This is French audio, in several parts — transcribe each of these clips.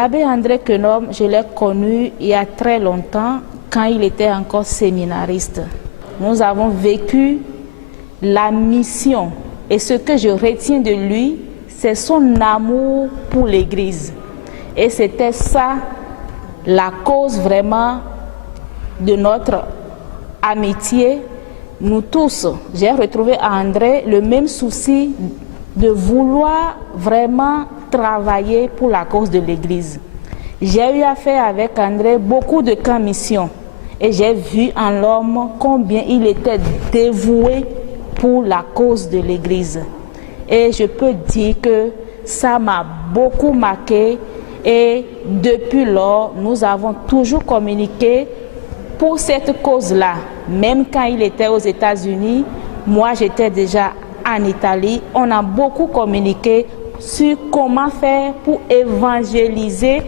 L'abbé André Quenom, je l'ai connu il y a très longtemps, quand il était encore séminariste. Nous avons vécu la mission. Et ce que je retiens de lui, c'est son amour pour l'Église. Et c'était ça, la cause vraiment de notre amitié. Nous tous, j'ai retrouvé à André le même souci de vouloir vraiment travailler pour la cause de l'Église. J'ai eu à faire avec André beaucoup de camps mission et j'ai vu en l'homme combien il était dévoué pour la cause de l'Église. Et je peux dire que ça m'a beaucoup marqué et depuis lors, nous avons toujours communiqué pour cette cause-là. Même quand il était aux États-Unis, moi j'étais déjà en Italie, on a beaucoup communiqué sur comment faire pour évangéliser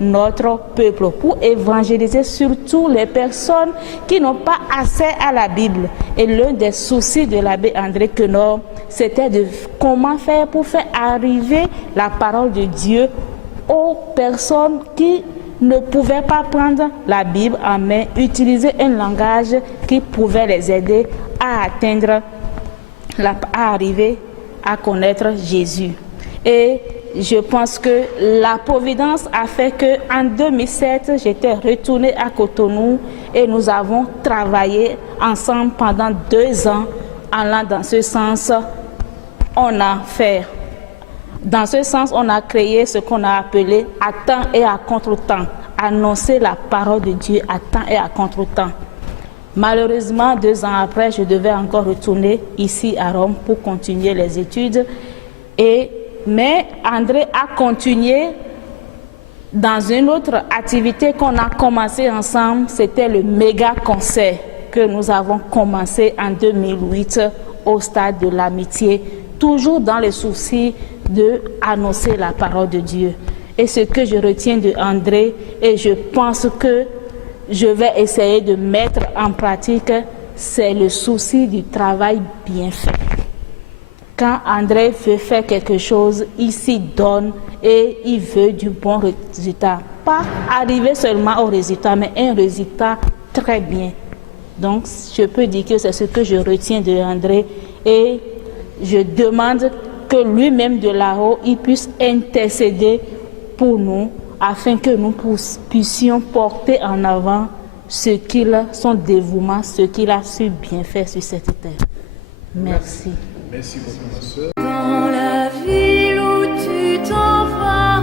notre peuple, pour évangéliser surtout les personnes qui n'ont pas accès à la Bible. Et l'un des soucis de l'abbé André Quenom, c'était de comment faire pour faire arriver la parole de Dieu aux personnes qui ne pouvaient pas prendre la Bible en main, utiliser un langage qui pouvait les aider à atteindre, à arriver à connaître Jésus. Et je pense que la Providence a fait qu'en 2007, j'étais retournée à Cotonou et nous avons travaillé ensemble pendant 2 ans. Allant dans ce sens, on a créé ce qu'on a appelé à temps et à contre-temps, annoncer la parole de Dieu à temps et à contre-temps. Malheureusement, 2 ans après, je devais encore retourner ici à Rome pour continuer les études. Mais André a continué dans une autre activité qu'on a commencé ensemble, c'était le méga concert que nous avons commencé en 2008 au stade de l'Amitié, toujours dans le souci d'annoncer la parole de Dieu. Et ce que je retiens de André, et je pense que je vais essayer de mettre en pratique, c'est le souci du travail bien fait. Quand André veut faire quelque chose, il s'y donne et il veut du bon résultat. Pas arriver seulement au résultat, mais un résultat très bien. Donc, je peux dire que c'est ce que je retiens de André et je demande que lui-même de là-haut, il puisse intercéder pour nous afin que nous puissions porter en avant son dévouement, ce qu'il a su bien faire sur cette terre. Merci. Merci beaucoup, ma soeur. Dans la ville où tu t'en vas,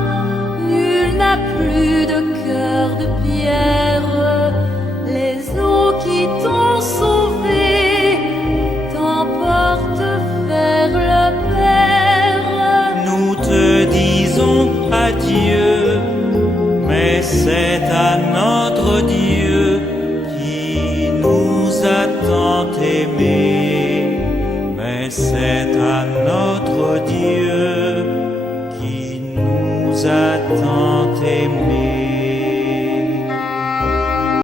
nul n'a plus de cœur de pierre. Les eaux qui t'ont sauvé t'emportent vers le Père. Nous te disons adieu, mais c'est à notre Dieu qui nous a tant aimés. Mais c'est à notre Dieu qui nous a tant aimés.